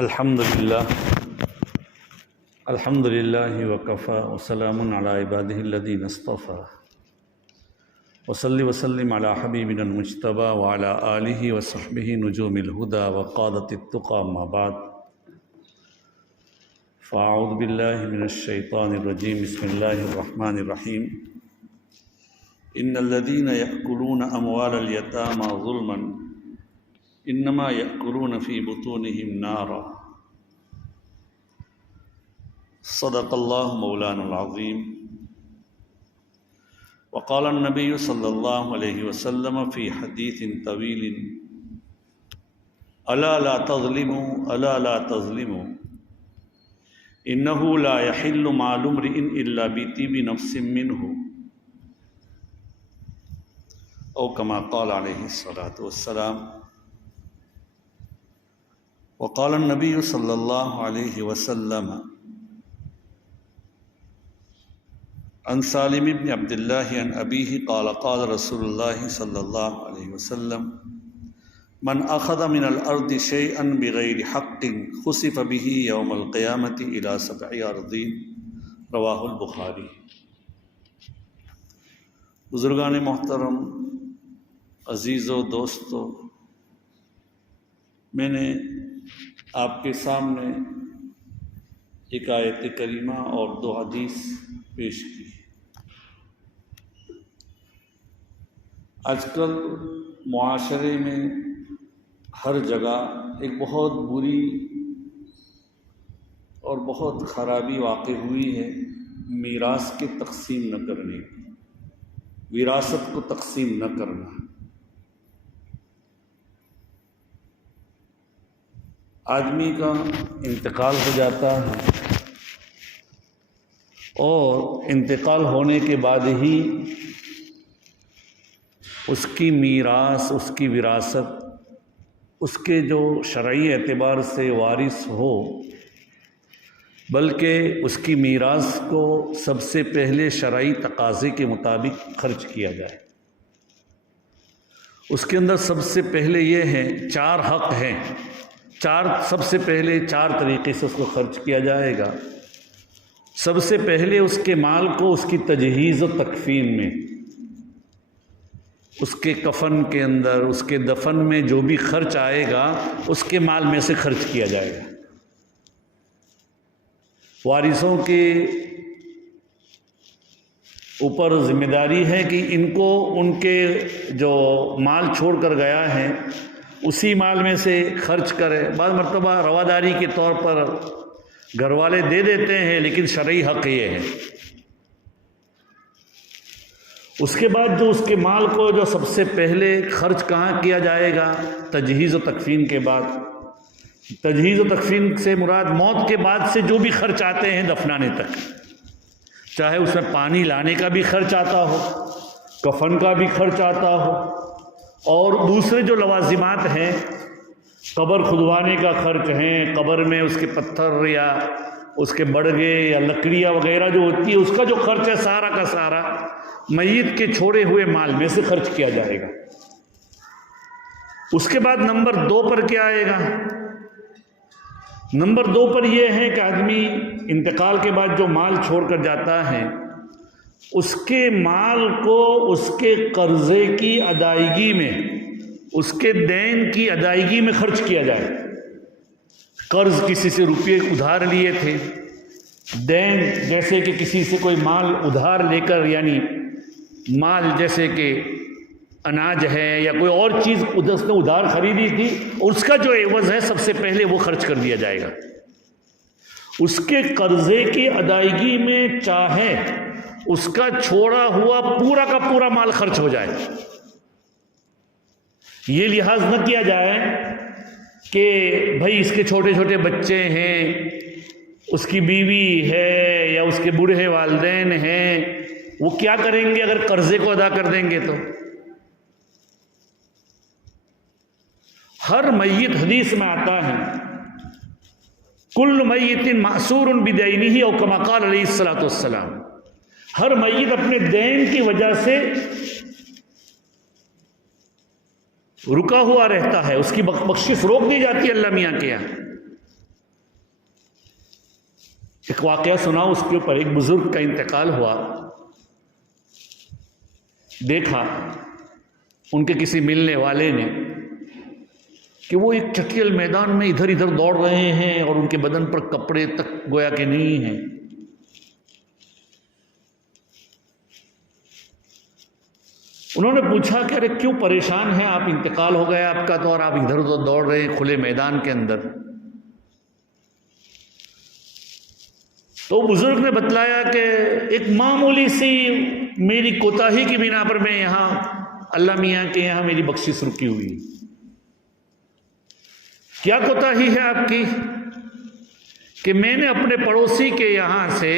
الحمد لله وكفى وسلام على عباده الذين اصطفى وصل وسلم على حبيبنا المجتبى وعلى آله وصحبه نجوم الهدى وقادة التقى. أما بعد فأعوذ بالله من الشيطان الرجيم. بسم الله الرحمن الرحيم. إن الذين يأكلون أموال اليتامى ظلما إنما يأكلون في بطونهم نارا. صدق الله مولانا العظيم. وقال النبي صلى الله عليه وسلم في حديث طويل: ألا لا تظلموا ألا لا تظلموا إنه لا يحل مال امرئ إلا بطيب نفس منه، أو كما قال عليه الصلاة والسلام. وقال النبي صلى الله عليه وسلم عن سالم بن عبد الله عن أبيه قال قال رسول الله صلى الله عليه وسلم: من أخذ من الأرض شيئا بغير حق خسف به يوم القيامة إلى 7 أرضين. رواہ البخاری. بزرگان محترم، عزیزو، دوستو، میں نے آپ کے سامنے ایک آیت کریمہ اور 2 حدیث پیش کی. آج کل معاشرے میں ہر جگہ ایک بہت بری اور بہت خرابی واقع ہوئی ہے میراث کی تقسیم نہ کرنے کی، وراثت کو تقسیم نہ کرنا. آدمی کا انتقال ہو جاتا ہے اور انتقال ہونے کے بعد ہی اس کی میراث، اس کی وراثت اس کے جو شرعی اعتبار سے وارث ہو، بلکہ اس کی میراث کو سب سے پہلے شرعی تقاضے کے مطابق خرچ کیا جائے. اس کے اندر سب سے پہلے یہ ہے 4 حق ہیں. سب سے پہلے 4 طریقے سے اس کو خرچ کیا جائے گا. سب سے پہلے اس کے مال کو اس کی تجہیز و تکفین میں، اس کے کفن کے اندر، اس کے دفن میں جو بھی خرچ آئے گا اس کے مال میں سے خرچ کیا جائے گا. وارثوں کے اوپر ذمہ داری ہے کہ ان کو ان کے جو مال چھوڑ کر گیا ہے اسی مال میں سے خرچ کرے. بعض مرتبہ رواداری کے طور پر گھر والے دے دیتے ہیں، لیکن شرعی حق یہ ہے. اس کے بعد جو اس کے مال کو جو سب سے پہلے خرچ کہاں کیا جائے گا؟ تجہیز و تکفین کے بعد. تجہیز و تکفین سے مراد موت کے بعد سے جو بھی خرچ آتے ہیں دفنانے تک، چاہے اس میں پانی لانے کا بھی خرچ آتا ہو، کفن کا بھی خرچ آتا ہو، اور دوسرے جو لوازمات ہیں، قبر کھدوانے کا خرچ ہیں، قبر میں اس کے پتھر یا اس کے بڑگے یا لکڑیاں وغیرہ جو ہوتی ہے، اس کا جو خرچ ہے سارا کا سارا میت کے چھوڑے ہوئے مال میں سے خرچ کیا جائے گا. اس کے بعد نمبر 2 پر کیا آئے گا؟ نمبر 2 پر یہ ہے کہ آدمی انتقال کے بعد جو مال چھوڑ کر جاتا ہے اس کے مال کو اس کے قرضے کی ادائیگی میں، اس کے دین کی ادائیگی میں خرچ کیا جائے. قرض کسی سے روپے ادھار لیے تھے، دین جیسے کہ کسی سے کوئی مال ادھار لے کر، یعنی مال جیسے کہ اناج ہے یا کوئی اور چیز اس نے ادھار خریدی تھی، اس کا جو عوض ہے سب سے پہلے وہ خرچ کر دیا جائے گا. اس کے قرضے کی ادائیگی میں چاہے اس کا چھوڑا ہوا پورا کا پورا مال خرچ ہو جائے. یہ لحاظ نہ کیا جائے کہ بھائی اس کے چھوٹے چھوٹے بچے ہیں، اس کی بیوی ہے یا اس کے بوڑھے والدین ہیں، وہ کیا کریں گے اگر قرضے کو ادا کر دیں گے تو؟ ہر میت، حدیث میں آتا ہے کل میت معصور بدینہ، او کما قال علیہ الصلوۃ والسلام. ہر میت اپنے دین کی وجہ سے رکا ہوا رہتا ہے، اس کی بخشش روک دی جاتی ہے اللہ میاں کے یہاں. ایک واقعہ سنا اس کے اوپر، ایک بزرگ کا انتقال ہوا، دیکھا ان کے کسی ملنے والے نے کہ وہ ایک چٹیل میدان میں ادھر ادھر دوڑ رہے ہیں اور ان کے بدن پر کپڑے تک گویا کہ نہیں ہیں۔ انہوں نے پوچھا کہ ارے کیوں پریشان ہیں آپ، انتقال ہو گیا آپ کا تو اور آپ ادھر ادھر دوڑ رہے ہیں کھلے میدان کے اندر؟ تو بزرگ نے بتلایا کہ ایک معمولی سی میری کوتاہی کی بنا پر میں یہاں اللہ میاں کے یہاں میری بخشش رکی ہوئی۔ کیا کوتاہی ہے آپ کی؟ کہ میں نے اپنے پڑوسی کے یہاں سے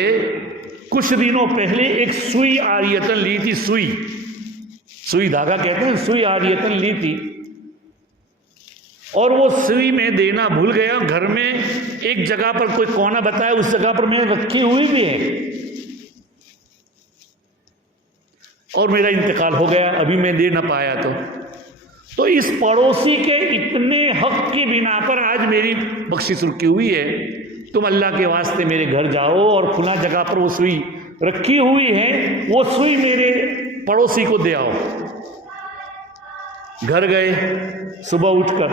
کچھ دنوں پہلے ایک سوئی عاریتن لی تھی، سوئی دھاگا کہتے ہیں، سوئی عاریتن لی تھی، اور وہ سوئی میں دینا بھول گیا۔ گھر میں ایک جگہ پر کوئی کونا بتایا، اس جگہ پر میں رکھی ہوئی بھی ہے، اور میرا انتقال ہو گیا، ابھی میں دے نہ پایا۔ تو اس پڑوسی کے اتنے حق کی بنا پر آج میری بخشش رکی ہوئی ہے، تم اللہ کے واسطے میرے گھر جاؤ اور فلاں جگہ پر وہ سوئی رکھی ہوئی ہے، وہ سوئی میرے پڑوسی کو دے آؤ۔ گھر گئے، صبح اٹھ کر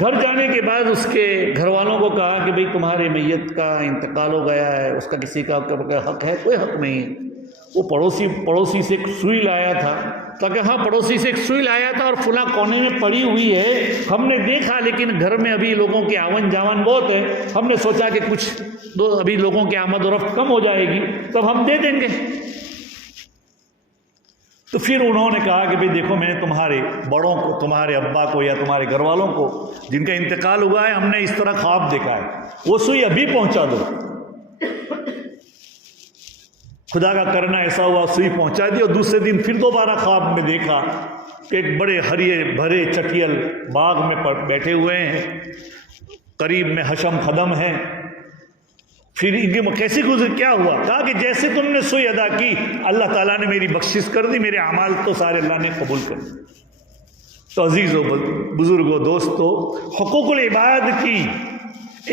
گھر جانے کے بعد اس کے گھر والوں کو کہا کہ بھئی تمہارے میت کا انتقال ہو گیا ہے، اس کا کسی کا حق ہے؟ کوئی حق نہیں ہے۔ وہ پڑوسی سے ایک سوئی لایا تھا، تاکہ ہاں پڑوسی سے ایک سوئی لایا تھا اور فلاں کونے میں پڑی ہوئی ہے، ہم نے دیکھا، لیکن گھر میں ابھی لوگوں کی آون جاون بہت ہے، ہم نے سوچا کہ کچھ ابھی لوگوں کی آمد و رفت کم ہو جائے گی تب ہم دے دیں گے۔ تو پھر انہوں نے کہا کہ بھئی دیکھو، میں نے تمہارے بڑوں کو، تمہارے ابا کو یا تمہارے گھر والوں کو جن کا انتقال ہوا ہے، ہم نے اس طرح خواب دیکھا ہے، وہ سوئی ابھی پہنچا دو۔ خدا کا کرنا ایسا ہوا، سوئی پہنچا دی، اور دوسرے دن پھر دوبارہ خواب میں دیکھا کہ ایک بڑے ہرے بھرے چٹیل باغ میں بیٹھے ہوئے ہیں، قریب میں حشم خدم ہیں۔ پھر ان کی کیسے گزر، کیا ہوا؟ کہا کہ جیسے تم نے سوئی ادا کی، اللہ تعالیٰ نے میری بخشش کر دی، میرے اعمال تو سارے اللہ نے قبول کر دی۔ تو عزیزو، بزرگو، دوستو، حقوق العباد کی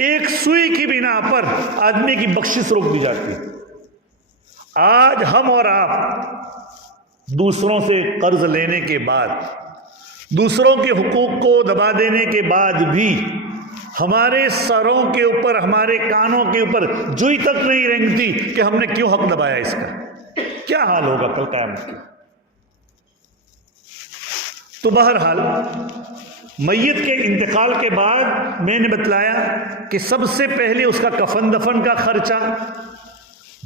ایک سوئی کی بنا پر آدمی کی بخشش روک دی جاتی ہے۔ آج ہم اور آپ دوسروں سے قرض لینے کے بعد، دوسروں کے حقوق کو دبا دینے کے بعد بھی ہمارے سروں کے اوپر، ہمارے کانوں کے اوپر جوئی تک نہیں رینگتی کہ ہم نے کیوں حق دبایا اس کا۔ کیا حال ہوگا کل قیامت کی؟ تو بہرحال میت کے انتقال کے بعد میں نے بتلایا کہ سب سے پہلے اس کا کفن دفن کا خرچہ،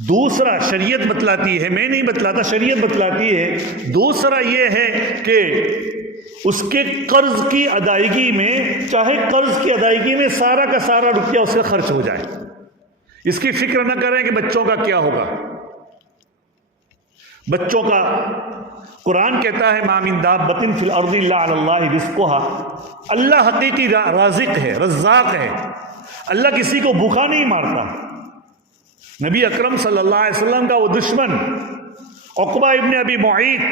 دوسرا شریعت بتلاتی ہے، میں نہیں بتلاتا، شریعت بتلاتی ہے، دوسرا یہ ہے کہ اس کے قرض کی ادائیگی میں، چاہے قرض کی ادائیگی میں سارا کا سارا روپیہ اس کا خرچ ہو جائے، اس کی فکر نہ کریں کہ بچوں کا کیا ہوگا۔ بچوں کا قرآن کہتا ہے ما من دابۃ فی الارض الا علی اللہ رزقها، اللہ حقیقی رازق ہے، رزاق ہے، اللہ کسی کو بھوکا نہیں مارتا۔ نبی اکرم صلی اللہ علیہ وسلم کا وہ دشمن عقبہ ابن ابی معیط،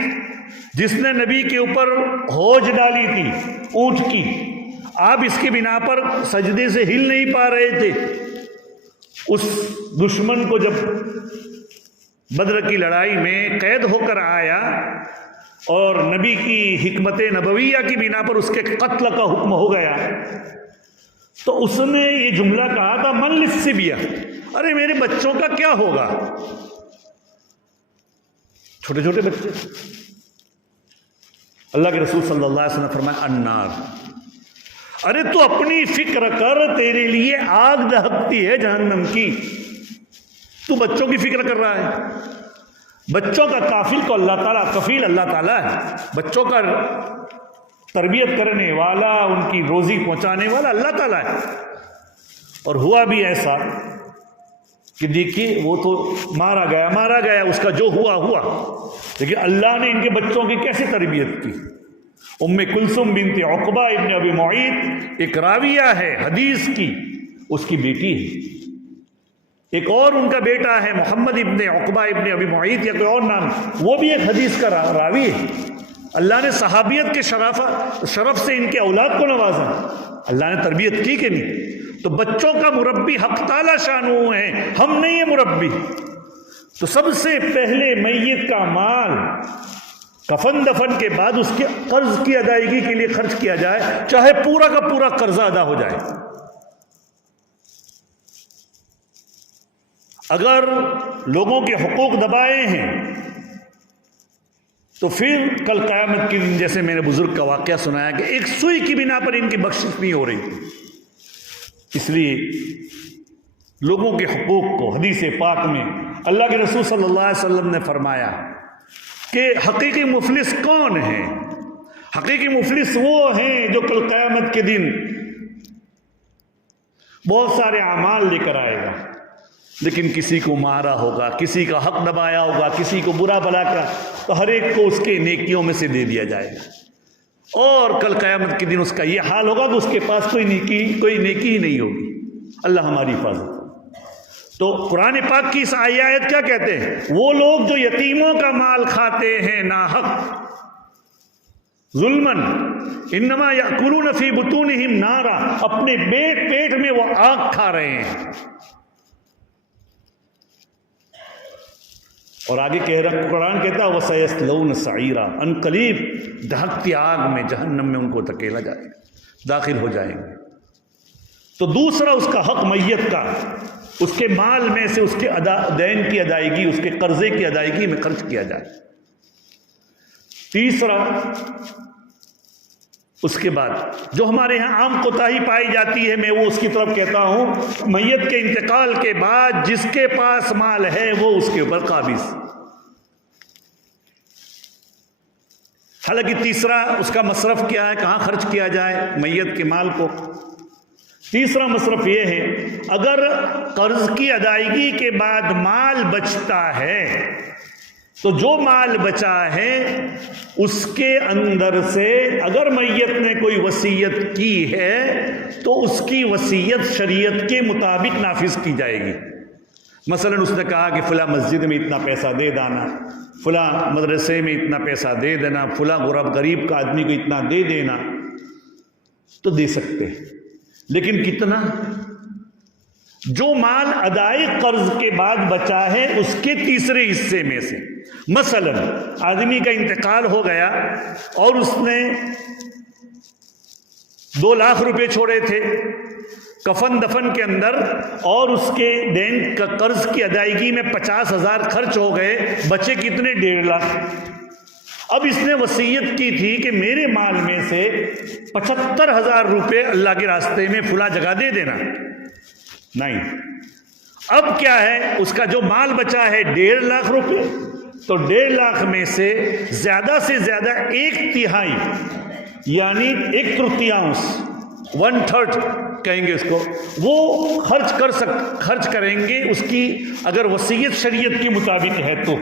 جس نے نبی کے اوپر ہوج ڈالی تھی اونٹ کی، آپ اس کی بنا پر سجدے سے ہل نہیں پا رہے تھے، اس دشمن کو جب بدر کی لڑائی میں قید ہو کر آیا اور نبی کی حکمت نبویہ کی بنا پر اس کے قتل کا حکم ہو گیا، تو اس نے یہ جملہ کہا تھا من للصبیہ، ارے میرے بچوں کا کیا ہوگا؟ چھوٹے چھوٹے بچے۔ اللہ کے رسول صلی اللہ علیہ وسلم نے فرمایا النار، ارے تو اپنی فکر کر، تیرے لیے آگ دہکتی ہے جہنم کی، تو بچوں کی فکر کر رہا ہے۔ بچوں کا کافل کو اللہ تعالیٰ، کفیل اللہ تعالیٰ ہے، بچوں کا تربیت کرنے والا، ان کی روزی پہنچانے والا اللہ تعالیٰ ہے۔ اور ہوا بھی ایسا کہ دیکھیے وہ تو مارا گیا، اس کا جو ہوا ہوا، لیکن اللہ نے ان کے بچوں کی کیسے تربیت کی۔ ام کلثوم بنت عقبہ ابن ابی معیط ایک راویہ ہے حدیث کی، اس کی بیٹی ہے، ایک اور ان کا بیٹا ہے محمد ابن عقبہ ابن ابی معیط یا کوئی اور نام، وہ بھی ایک حدیث کا راوی ہے۔ اللہ نے صحابیت کے شرف سے ان کے اولاد کو نوازا، اللہ نے تربیت کی کہ نہیں؟ تو بچوں کا مربی حق تعالی شانہ ہے، ہم نہیں ہیں مربی۔ تو سب سے پہلے میت کا مال کفن دفن کے بعد اس کے قرض کی ادائیگی کے لیے خرچ کیا جائے، چاہے پورا کا پورا قرضہ ادا ہو جائے۔ اگر لوگوں کے حقوق دبائے ہیں تو پھر کل قیامت کے دن، جیسے میں نے بزرگ کا واقعہ سنایا کہ ایک سوئی کی بنا پر ان کی بخشش نہیں ہو رہی تھی۔ اس لیے لوگوں کے حقوق کو حدیث پاک میں اللہ کے رسول صلی اللہ علیہ وسلم نے فرمایا کہ حقیقی مفلس کون ہے؟ حقیقی مفلس وہ ہیں جو کل قیامت کے دن بہت سارے اعمال لے کر آئے گا، لیکن کسی کو مارا ہوگا، کسی کا حق دبایا ہوگا، کسی کو برا بھلا کا، تو ہر ایک کو اس کے نیکیوں میں سے دے دیا جائے گا، اور کل قیامت کے دن اس کا یہ حال ہوگا کہ اس کے پاس کوئی نیکی ہی نہیں ہوگی۔ اللہ ہماری حفاظت۔ تو قرآن پاک کی اس آیت کیا کہتے ہیں؟ وہ لوگ جو یتیموں کا مال کھاتے ہیں ناحق ظلمن، انما یاکلون فی بطونہم نارا، اپنے پیٹ میں وہ آگ کھا رہے ہیں۔ اور آگے کہہ رہا قرآن کہتا ہے وَسَيَصْلَوْنَ سَعِيرًا، ان قریب دہکتی آگ میں، جہنم میں ان کو دھکیلا جائے گا، داخل ہو جائیں گے۔ تو دوسرا اس کا حق میت کا، اس کے مال میں سے اس کے دین کی ادائیگی، اس کے قرضے کی ادائیگی میں خرچ کیا جائے۔ تیسرا اس کے بعد جو ہمارے ہاں عام کوتاہی پائی جاتی ہے، میں وہ اس کی طرف کہتا ہوں، میت کے انتقال کے بعد جس کے پاس مال ہے وہ اس کے اوپر قابض۔ حالانکہ تیسرا اس کا مصرف کیا ہے، کہاں خرچ کیا جائے میت کے مال کو؟ تیسرا مصرف یہ ہے، اگر قرض کی ادائیگی کے بعد مال بچتا ہے تو جو مال بچا ہے اس کے اندر سے اگر میت نے کوئی وصیت کی ہے تو اس کی وصیت شریعت کے مطابق نافذ کی جائے گی۔ مثلا اس نے کہا کہ فلاں مسجد میں اتنا پیسہ دے دینا، فلاں مدرسے میں اتنا پیسہ دے دینا، فلاں غریب کا آدمی کو اتنا دے دینا، تو دے سکتے ہیں، لیکن کتنا؟ جو مال ادائی قرض کے بعد بچا ہے اس کے تیسرے حصے میں سے۔ مثلا آدمی کا انتقال ہو گیا اور اس نے 2 لاکھ روپے چھوڑے تھے کفن دفن کے اندر، اور اس کے دین کا قرض کی ادائیگی میں 50,000 خرچ ہو گئے، بچے کتنے؟ 1.5 لاکھ۔ اب اس نے وصیت کی تھی کہ میرے مال میں سے 75,000 روپے اللہ کے راستے میں فلاں جگہ دے دینا، نہیں۔ اب کیا ہے، اس کا جو مال بچا ہے 1.5 لاکھ روپے، تو 1.5 لاکھ میں سے زیادہ 1/3 یعنی 1/3، 1/3 کہیں گے اس کو، وہ خرچ کریں گے اس کی، اگر وصیت شریعت کے مطابق ہے تو۔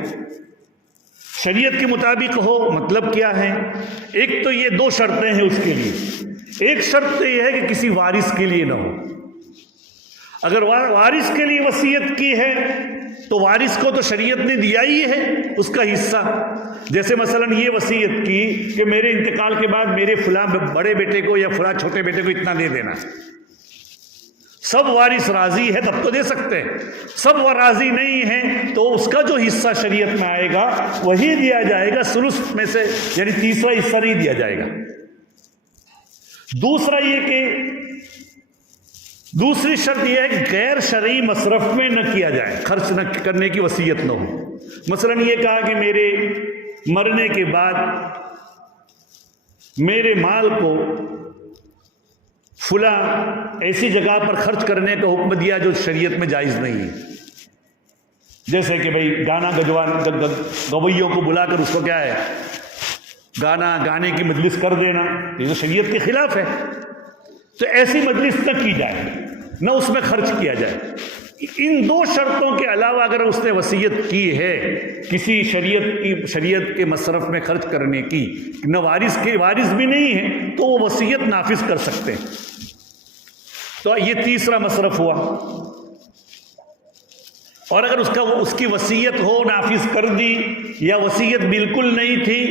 شریعت کے مطابق ہو مطلب کیا ہے؟ ایک تو یہ 2 شرطیں ہیں اس کے لیے۔ ایک شرط تو یہ ہے کہ کسی وارث کے لیے نہ ہو۔ اگر وارث کے لیے وصیت کی ہے تو وارث کو تو شریعت نے دیا ہی ہے اس کا حصہ۔ جیسے مثلا یہ وصیت کی کہ میرے انتقال کے بعد میرے فلاں بڑے بیٹے کو یا فلاں چھوٹے بیٹے کو اتنا دے دینا، سب وارث راضی ہے تب تو دے سکتے ہیں، سب راضی نہیں ہیں تو اس کا جو حصہ شریعت میں آئے گا وہی دیا جائے گا، ثلث میں سے، یعنی تیسرا حصہ نہیں دیا جائے گا۔ دوسرا یہ کہ دوسری شرط یہ ہے کہ غیر شرعی مصرف میں نہ کیا جائے، خرچ نہ کرنے کی وصیت نہ ہو۔ مثلا یہ کہا کہ میرے مرنے کے بعد میرے مال کو فلاں ایسی جگہ پر خرچ کرنے کا حکم دیا جو شریعت میں جائز نہیں ہے، جیسے کہ بھئی گانا گویوں کو بلا کر اس کو کیا ہے گانے کی مجلس کر دینا، یہ تو شریعت کے خلاف ہے، تو ایسی مجلس نہ کی جائے، نہ اس میں خرچ کیا جائے۔ ان 2 شرطوں کے علاوہ اگر اس نے وصیت کی ہے کسی شریعت کے مصرف میں خرچ کرنے کی، نہ وارث بھی نہیں ہے تو وہ وصیت نافذ کر سکتے ہیں۔ تو یہ تیسرا مصرف ہوا۔ اور اگر اس کی وصیت ہو نافذ کر دی، یا وصیت بالکل نہیں تھی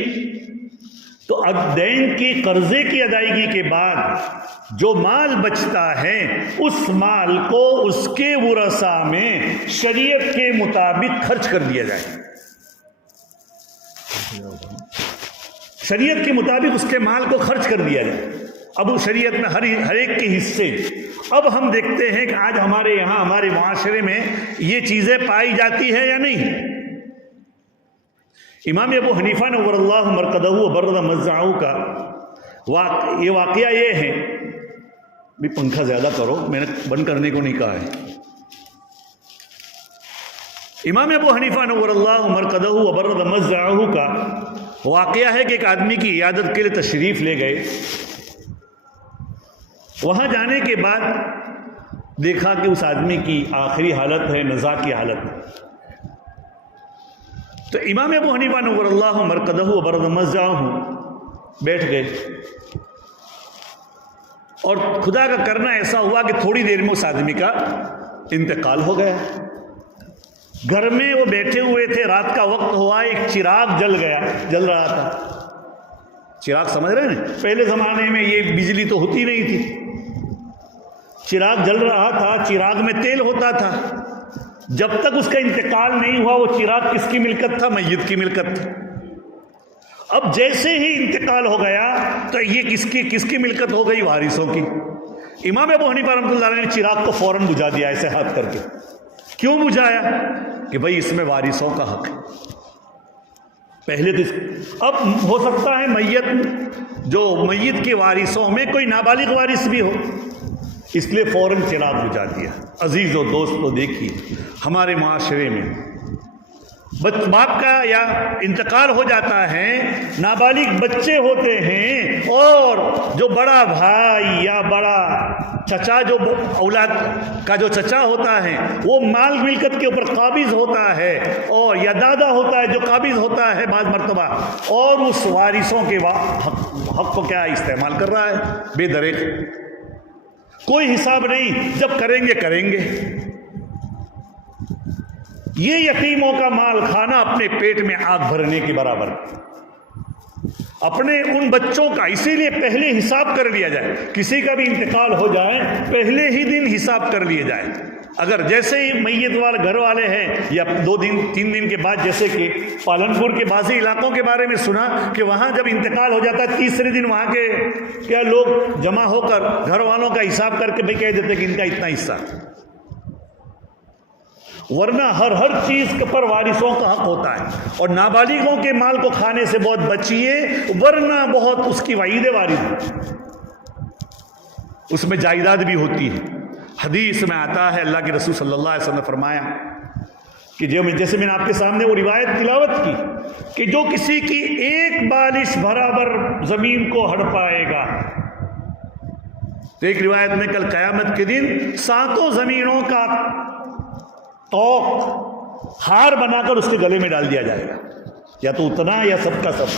تو دین کی قرضے کی ادائیگی کے بعد جو مال بچتا ہے اس مال کو اس کے ورثاء میں شریعت کے مطابق خرچ کر دیا جائے. شریعت کے مطابق اس کے مال کو خرچ کر دیا جائے. اب شریعت میں ہر ایک کے حصے. اب ہم دیکھتے ہیں کہ آج ہمارے یہاں ہمارے معاشرے میں یہ چیزیں پائی جاتی ہیں یا نہیں. امام ابو حنیفہ نور اللہ مرقدہ و برد مزعہ کا یہ واقعہ یہ ہے. بھی پنکھا زیادہ کرو، میں نے بند کرنے کو نہیں کہا ہے. امام ابو حنیفہ نور اللہ مرقدہ و برد مزعہ کا واقعہ ہے کہ ایک آدمی کی عیادت کے لیے تشریف لے گئے. وہاں جانے کے بعد دیکھا کہ اس آدمی کی آخری حالت ہے نزا کی حالت. تو امام ابو حنیفہ نور اللہ مرقدہ و برد مزعہ بیٹھ گئے اور خدا کا کرنا ایسا ہوا کہ تھوڑی دیر میں اس آدمی کا انتقال ہو گیا. گھر میں وہ بیٹھے ہوئے تھے، رات کا وقت ہوا، ایک چراغ جل رہا تھا. چراغ سمجھ رہے ہیں؟ پہلے زمانے میں یہ بجلی تو ہوتی نہیں تھی. چراغ جل رہا تھا، چراغ میں تیل ہوتا تھا. جب تک اس کا انتقال نہیں ہوا وہ چراغ کس کی ملکت تھا؟ میت کی ملکت تھا. اب جیسے ہی انتقال ہو گیا تو یہ کس کی ملکت ہو گئی؟ وارثوں کی. امام ابو حنیفہ رحمۃ اللہ علیہ نے چراغ کو فوراً بجھا دیا ایسے ہاتھ کر کے. کیوں بجھایا؟ کہ بھائی اس میں وارثوں کا حق ہے. پہلے تو اب ہو سکتا ہے میت کے وارثوں میں کوئی نابالغ وارث بھی ہو، اس لیے فوراً چراغ بجھا دیا. عزیز و دوستو دیکھیے ہمارے معاشرے میں باپ کا یا انتقال ہو جاتا ہے، نابالغ بچے ہوتے ہیں، اور جو بڑا بھائی یا بڑا چچا جو اولاد کا جو چچا ہوتا ہے وہ مال ملکت کے اوپر قابض ہوتا ہے، اور یا دادا ہوتا ہے جو قابض ہوتا ہے بعض مرتبہ، اور اس وارثوں کے حق کو کیا استعمال کر رہا ہے بے دریغ. کوئی حساب نہیں، جب کریں گے. یہ یتیموں کا مال کھانا اپنے پیٹ میں آگ بھرنے کے برابر. اپنے ان بچوں کا اسی لیے پہلے حساب کر لیا جائے. کسی کا بھی انتقال ہو جائے پہلے ہی دن حساب کر لیا جائے. اگر جیسے ہی میت والے گھر والے ہیں یا 2 دن 3 دن کے بعد، جیسے کہ پالنپور کے بعضی علاقوں کے بارے میں سنا کہ وہاں جب انتقال ہو جاتا ہے تیسرے دن وہاں کے کیا لوگ جمع ہو کر گھر والوں کا حساب کر کے بھی کہہ دیتے کہ ان کا اتنا حصہ. ورنہ ہر چیز پر وارثوں کا حق ہوتا ہے. اور نابالغوں کے مال کو کھانے سے بہت بچیے، ورنہ بہت اس کی وعید وارد. اس میں جائیداد بھی ہوتی ہے. حدیث میں آتا ہے اللہ کے رسول صلی اللہ علیہ وسلم نے فرمایا کہ جیسے میں نے آپ کے سامنے وہ روایت تلاوت کی کہ جو کسی کی ایک بالش برابر زمین کو ہڑپائے گا، تو ایک روایت میں کل قیامت کے دن 7 زمینوں کا توق ہار بنا کر اس کے گلے میں ڈال دیا جائے گا، یا تو اتنا یا سب کا سب.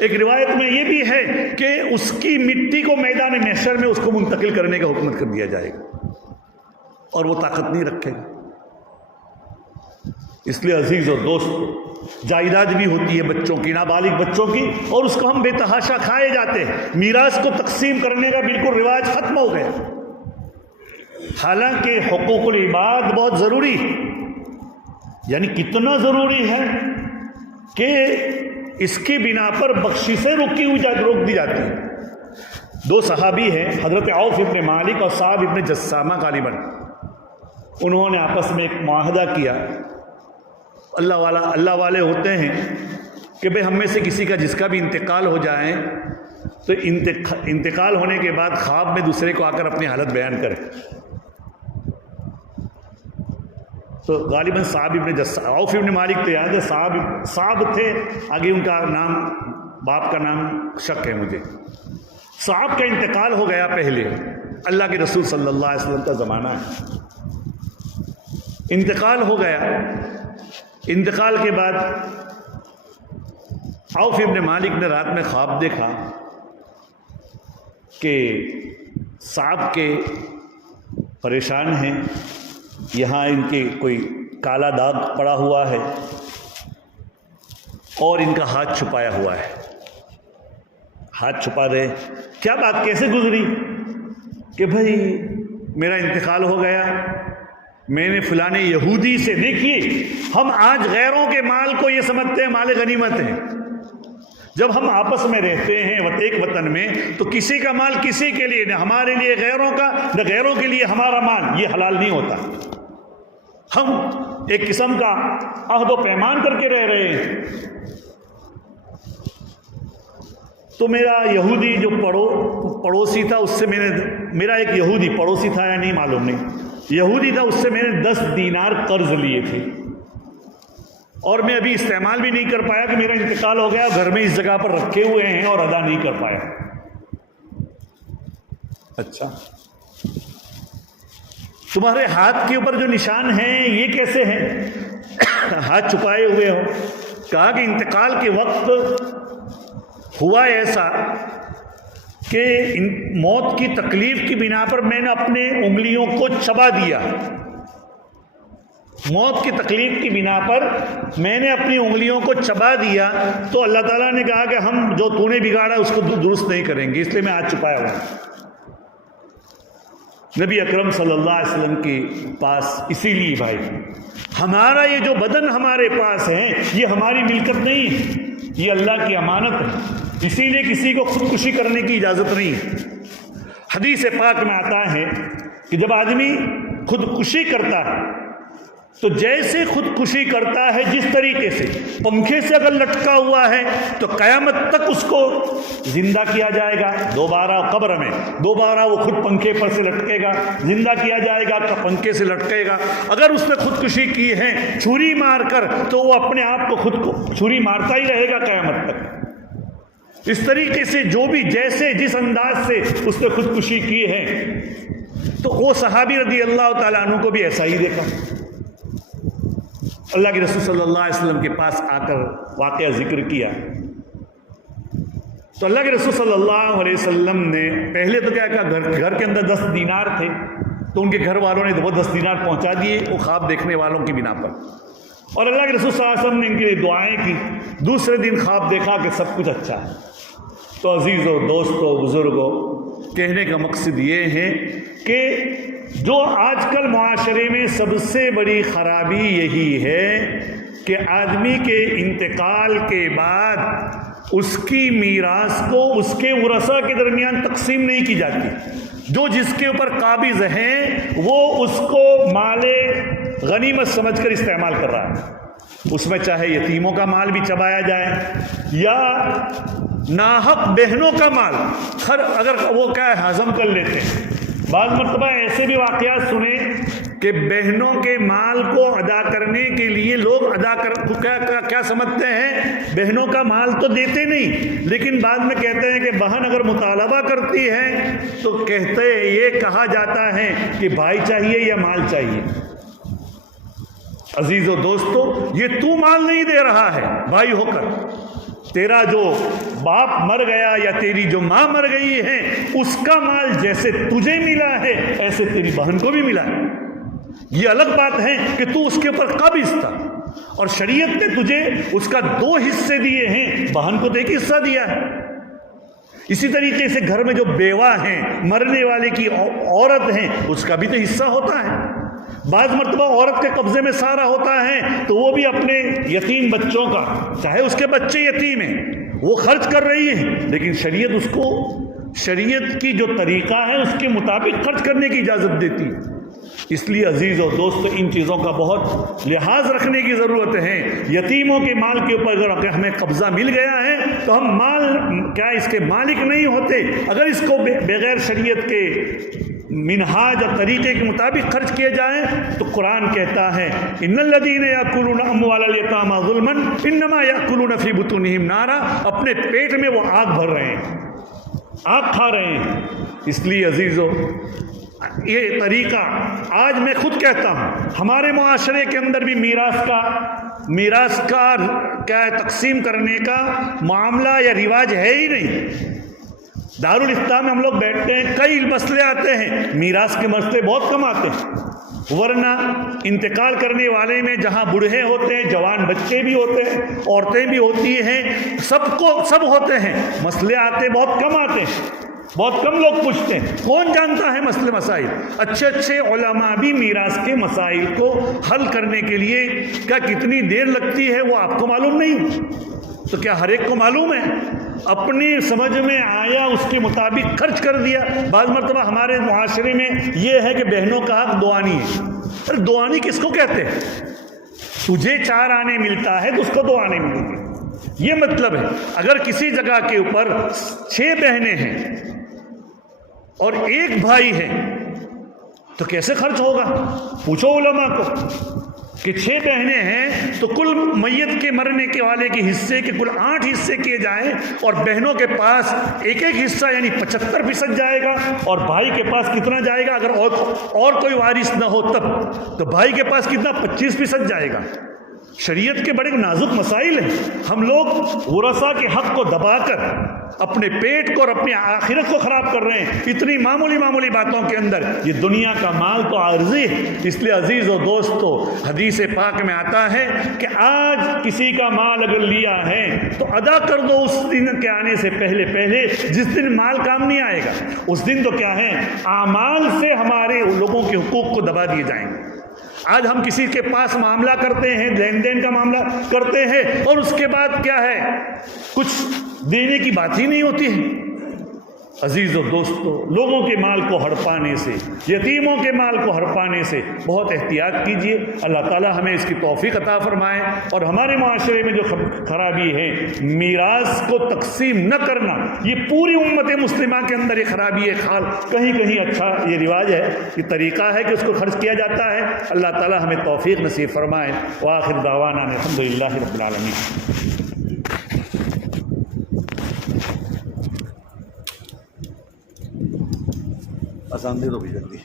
ایک روایت میں یہ بھی ہے کہ اس کی مٹی کو میدان محشر میں اس کو منتقل کرنے کا حکم کر دیا جائے گا، اور وہ طاقت نہیں رکھے گا. اس لیے عزیز اور دوست، جائیداد بھی ہوتی ہے بچوں کی، نابالغ بچوں کی، اور اس کو ہم بے تحاشا کھائے جاتے ہیں. میراث کو تقسیم کرنے کا بالکل رواج ختم ہو گیا. حالانکہ حقوق العباد بہت ضروری، یعنی کتنا ضروری ہے کہ اس کی بنا پر بخششیں روک دی جاتی ہیں. 2 صحابی ہیں، حضرت عوف ابن مالک اور صعب ابن جسامہ غالباً. انہوں نے آپس میں ایک معاہدہ کیا. اللہ والے ہوتے ہیں کہ بھئی ہم میں سے کسی کا جس کا بھی انتقال ہو جائے تو انتقال ہونے کے بعد خواب میں دوسرے کو آ کر اپنی حالت بیان کرے. تو غالباً صعب ابن عوف ابن مالک تو یاد ہے، صعب تھے، آگے ان کا نام باپ کا نام شک ہے مجھے. صعب کا انتقال ہو گیا پہلے، اللہ کے رسول صلی اللہ علیہ وسلم کا زمانہ ہے. انتقال ہو گیا. انتقال کے بعد عوف ابن مالک نے رات میں خواب دیکھا کہ صعب کے پریشان ہیں، یہاں ان کے کوئی کالا داغ پڑا ہوا ہے اور ان کا ہاتھ چھپایا ہوا ہے. ہاتھ چھپا رہے. کیا بات کیسے گزری کہ بھائی میرا انتقال ہو گیا, میں نے فلانے یہودی سے. دیکھیے ہم آج غیروں کے مال کو یہ سمجھتے ہیں مال غنیمت ہے. جب ہم آپس میں رہتے ہیں ایک وطن میں تو کسی کا مال کسی کے لیے, نہ ہمارے لیے غیروں کا, نہ غیروں کے لیے ہمارا مال, یہ حلال نہیں ہوتا. ہم ایک قسم کا عہد و پیمان کر کے رہ رہے ہیں. تو میرا یہودی جو پڑوسی تھا, اس سے میرا ایک یہودی پڑوسی تھا یا نہیں معلوم نہیں, یہودی تھا, اس سے میں نے 10 دینار قرض لیے تھے, اور میں ابھی استعمال بھی نہیں کر پایا کہ میرا انتقال ہو گیا, گھر میں اس جگہ پر رکھے ہوئے ہیں اور ادا نہیں کر پایا. اچھا, تمہارے ہاتھ کے اوپر جو نشان ہیں یہ کیسے ہیں؟ ہاتھ چھپائے ہوئے ہو. کہا کہ انتقال کے وقت ہوا ایسا کہ موت کی تکلیف کی بنا پر میں نے اپنے انگلیوں کو چبا دیا. موت کی تکلیف کی بنا پر میں نے اپنی انگلیوں کو چبا دیا, تو اللہ تعالیٰ نے کہا کہ ہم جو تو نے بگاڑا اس کو درست نہیں کریں گے, اس لیے میں ہاتھ چھپایا ہوا ہوں. نبی اکرم صلی اللہ علیہ وسلم کے پاس اسی لیے بھائی ہمارا یہ جو بدن ہمارے پاس ہے یہ ہماری ملکت نہیں ہے, یہ اللہ کی امانت ہے. اسی لیے کسی کو خودکشی کرنے کی اجازت نہیں ہے. حدیث پاک میں آتا ہے کہ جب آدمی خودکشی کرتا ہے تو جیسے خودکشی کرتا ہے, جس طریقے سے پنکھے سے اگر لٹکا ہوا ہے تو قیامت تک اس کو زندہ کیا جائے گا, دوبارہ قبر میں دوبارہ وہ خود پنکھے پر سے لٹکے گا, زندہ کیا جائے گا, پنکھے سے لٹکے گا. اگر اس نے خودکشی کی ہے چھری مار کر تو وہ اپنے آپ کو خود کو چھری مارتا ہی رہے گا قیامت تک. اس طریقے سے جو بھی جیسے جس انداز سے اس نے خودکشی کی ہے, تو وہ صحابی رضی اللہ تعالیٰ عنہ کو بھی ایسا ہی دیکھا. اللہ کے رسول صلی اللہ علیہ وسلم کے پاس آ کر واقعہ ذکر کیا تو اللہ کے رسول صلی اللہ علیہ وسلم نے پہلے تو کیا کہا, گھر کے اندر 10 دینار تھے تو ان کے گھر والوں نے وہ 10 دینار پہنچا دیے وہ خواب دیکھنے والوں کی بنا پر, اور اللہ کے رسول صلی اللہ علیہ وسلم نے ان کے لیے دعائیں کی. دوسرے دن خواب دیکھا کہ سب کچھ اچھا ہے. تو عزیزوں, دوستوں, بزرگوں, کہنے کا مقصد یہ ہے کہ جو آج کل معاشرے میں سب سے بڑی خرابی یہی ہے کہ آدمی کے انتقال کے بعد اس کی میراث کو اس کے ورثاء کے درمیان تقسیم نہیں کی جاتی. جو جس کے اوپر قابض ہیں وہ اس کو مال غنیمت سمجھ کر استعمال کر رہا ہے. اس میں چاہے یتیموں کا مال بھی چبایا جائے یا ناحق بہنوں کا مال اگر وہ کیا ہضم کر لیتے ہیں. بعض مرتبہ ایسے بھی واقعات سنے کہ بہنوں کے مال کو ادا کرنے کے لیے لوگ کیا سمجھتے ہیں, بہنوں کا مال تو دیتے نہیں, لیکن بعد میں کہتے ہیں کہ بہن اگر مطالبہ کرتی ہے تو کہتے یہ کہا جاتا ہے کہ بھائی چاہیے یا مال چاہیے. عزیزو دوستو, یہ تو مال نہیں دے رہا ہے بھائی ہو کر, تیرا جو باپ مر گیا یا تیری جو ماں مر گئی ہے اس کا مال جیسے تجھے ملا ہے ایسے تیری بہن کو بھی ملا ہے. یہ الگ بات ہے کہ تو اس کے اوپر قابض تھا اور شریعت نے تجھے اس کا 2 حصے دیے ہیں, بہن کو تو 1 حصہ دیا ہے. اسی طریقے سے گھر میں جو بیوہ ہیں, مرنے والے کی عورت ہیں, اس کا بھی تو حصہ ہوتا ہے. بعض مرتبہ عورت کے قبضے میں سارا ہوتا ہے تو وہ بھی اپنے یتیم بچوں کا, چاہے اس کے بچے یتیم ہیں, وہ خرچ کر رہی ہے, لیکن شریعت اس کو شریعت کی جو طریقہ ہے اس کے مطابق خرچ کرنے کی اجازت دیتی. اس لیے عزیز اور دوست ان چیزوں کا بہت لحاظ رکھنے کی ضرورت ہے. یتیموں کے مال کے اوپر اگر ہمیں قبضہ مل گیا ہے تو ہم مال کیا اس کے مالک نہیں ہوتے. اگر اس کو بغیر شریعت کے منہاج اور طریقے کے مطابق خرچ کیے جائیں تو قرآن کہتا ہے ان الذین یاکلون اموال الیتامی ظلما انما یاکلون فی بطونہم نارا, اپنے پیٹ میں وہ آگ بھر رہے ہیں, آگ کھا رہے ہیں. اس لیے عزیزو یہ طریقہ آج میں خود کہتا ہوں ہمارے معاشرے کے اندر بھی میراث کا کیا تقسیم کرنے کا معاملہ یا رواج ہے ہی نہیں. دارالفتہ میں ہم لوگ بیٹھتے ہیں, کئی مسئلے آتے ہیں, میراث کے مسئلے بہت کم آتے ہیں. ورنہ انتقال کرنے والے میں جہاں بوڑھے ہوتے ہیں، جوان بچے بھی ہوتے ہیں، عورتیں بھی ہوتی ہیں، سب ہوتے ہیں، مسئلے آتے بہت کم آتے ہیں، بہت کم لوگ پوچھتے ہیں، کون جانتا ہے مسئلے مسائل؟ اچھے اچھے علماء بھی میراث کے مسائل کو حل کرنے کے لیے کیا کتنی دیر لگتی ہے وہ آپ کو معلوم نہیں؟ تو کیا ہر ایک کو معلوم ہے؟ اپنی سمجھ میں آیا اس کے مطابق خرچ کر دیا۔ بعض مرتبہ ہمارے معاشرے میں یہ ہے کہ بہنوں کا حق دوانی ہے۔ ارے دوانی کس کو کہتے ہیں؟ تجھے 4 آنے ملتا ہے تو اس کو 2 آنے ملیں گے، یہ مطلب ہے۔ اگر کسی جگہ کے اوپر 6 بہنیں ہیں اور 1 بھائی ہے تو کیسے خرچ ہوگا؟ پوچھو علماء کو کہ 6 بہنیں ہیں تو کل میت کے مرنے کے والے کے حصے کے کل 8 حصے کیے جائیں اور بہنوں کے پاس ایک حصہ یعنی 75% جائے گا، اور بھائی کے پاس کتنا جائے گا؟ اگر اور کوئی وارث نہ ہو تب تو بھائی کے پاس کتنا؟ 25% جائے گا۔ شریعت کے بڑے نازک مسائل ہیں، ہم لوگ ورثاء کے حق کو دبا کر اپنے پیٹ کو اور اپنی آخرت کو خراب کر رہے ہیں اتنی معمولی باتوں کے اندر۔ یہ دنیا کا مال تو عارضی ہے، اس لیے عزیز و دوستو حدیث پاک میں آتا ہے کہ آج کسی کا مال اگر لیا ہے تو ادا کر دو اس دن کے آنے سے پہلے جس دن مال کام نہیں آئے گا۔ اس دن تو کیا ہے، اعمال سے ہمارے لوگوں کے حقوق کو دبا دیے جائیں گے۔ آج ہم کسی کے پاس معاملہ کرتے ہیں، لین دین کا معاملہ کرتے ہیں، اور اس کے بعد کیا ہے، کچھ دینے کی بات ہی نہیں ہوتی ہے۔ عزیز و دوستو، لوگوں کے مال کو ہڑپانے سے، یتیموں کے مال کو ہڑپانے سے بہت احتیاط کیجیے۔ اللہ تعالی ہمیں اس کی توفیق عطا فرمائے، اور ہمارے معاشرے میں جو خرابی ہے، میراث کو تقسیم نہ کرنا، یہ پوری امت مسلمہ کے اندر یہ خرابی ہے۔ کہیں اچھا یہ رواج ہے، یہ طریقہ ہے کہ اس کو خرچ کیا جاتا ہے۔ اللہ تعالی ہمیں توفیق نصیب فرمائے۔ وآخر دعوانا الحمدللہ رب العالمین۔ آسان دے دو بھی جلدی۔